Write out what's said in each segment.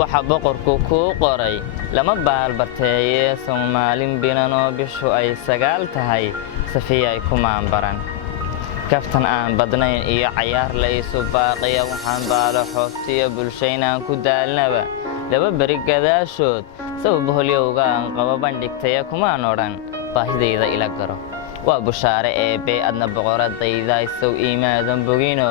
waxa boqorku kuu qoray lama baalbarteeye Soomaalin binan oo bishu ay 9 tahay safiya ay ku maanbaran kaftan aan badnayn iyo cayaar la isu baaqaya waxaan baalo xoftiyo bulshaynaan ku daalnaba laba bari gadaashood sabab holyowga aan qabo bandhigtay kuma odhan baahidayda ila garo waa bushaare eebe adna boqoradayda isaw iimaadan bogino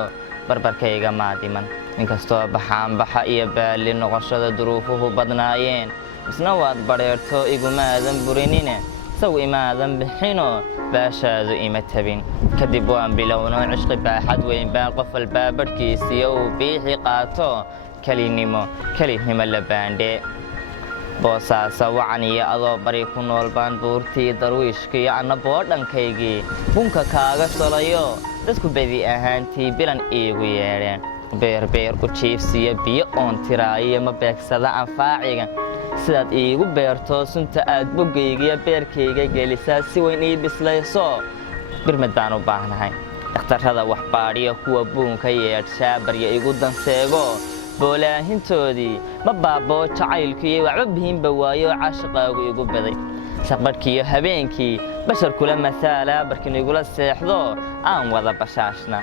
barbarkayga maadiman inkastoo baxa iyo baali noqoshada duruufuhu badnaayeen isna waad bareerto igumaadan burinine saw imaadan bixino baashaadu ima tabin kadib waan bilowno cishqi baaxad weyn baa qof albaabadhkiisiyo uu biixi qaato kalinimo la baandhe boosaasa wacan iyo adoo bari ku nool baan buurtii darwiishkii anna boodhankaygii bunka kaaga solayo dadku badi ahaantii bilan iigu yeedheen beer u jiifsiya biyo oon tiraayo ma beegsada anfaaciga sidaad iigu beerto sunta aad boggaygiyo beerkayga gelisaa si weyn ii bislayso birmad baan u baahnahay dhakhtarrada waxbaadhiyo kuwa buunka yeedhshaa barya igu danseego boolaahintoodii ma baaboo jacaylkiiyo waxba bihinba waayo caashiqaagu igu baday saqbadhkiiyo habeenkii bashar kula masaalaa barkin igula seexdo aan wada bashaashna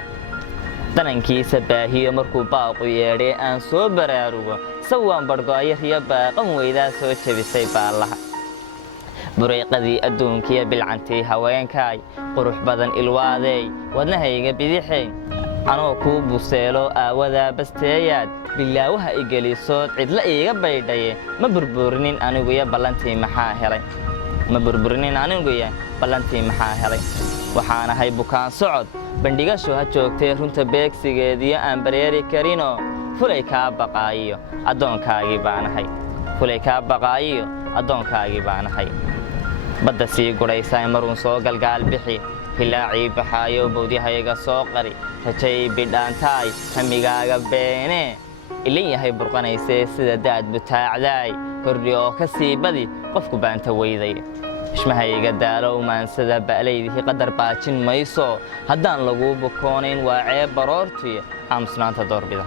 danankiisa baahiyo markuu baaqu yeedhee aan soo baraarugo sawaan bargo'ayo riyo baaqan weydaa soo jebisay baallaha burayqadii adduunkiiyo bilcantii haweenkaay qurux badan ilwaadeey wadnahayga bidixay anoo kuu buseelo aawadaa basteeyaad bilaawaha igelisood cidla iiga baydhaye ma burburinin aniguya ballantii maxaa helay waxaanahay bukaan socod bandhigasho ha joogtee runta beegsigeediyo aan bareeri karinoo fulay kaa baqaayiyo addoonkaagii baanahay badda sii gudhaysay maruun soo galgaal bixi hilaacii baxaayo bowdyahayga soo qari rajay bidhaantaay hamigaaga beenee ilin yahay burqanaysee sida daad butaacdaay kordhi oo ka sii badi qofku baanta weyday ishmahayga daalow maansada ba'laydihii qadar baajin mayso haddaan laguu bukoonayn waa ceeb baroortuya aamusnaanta doorbida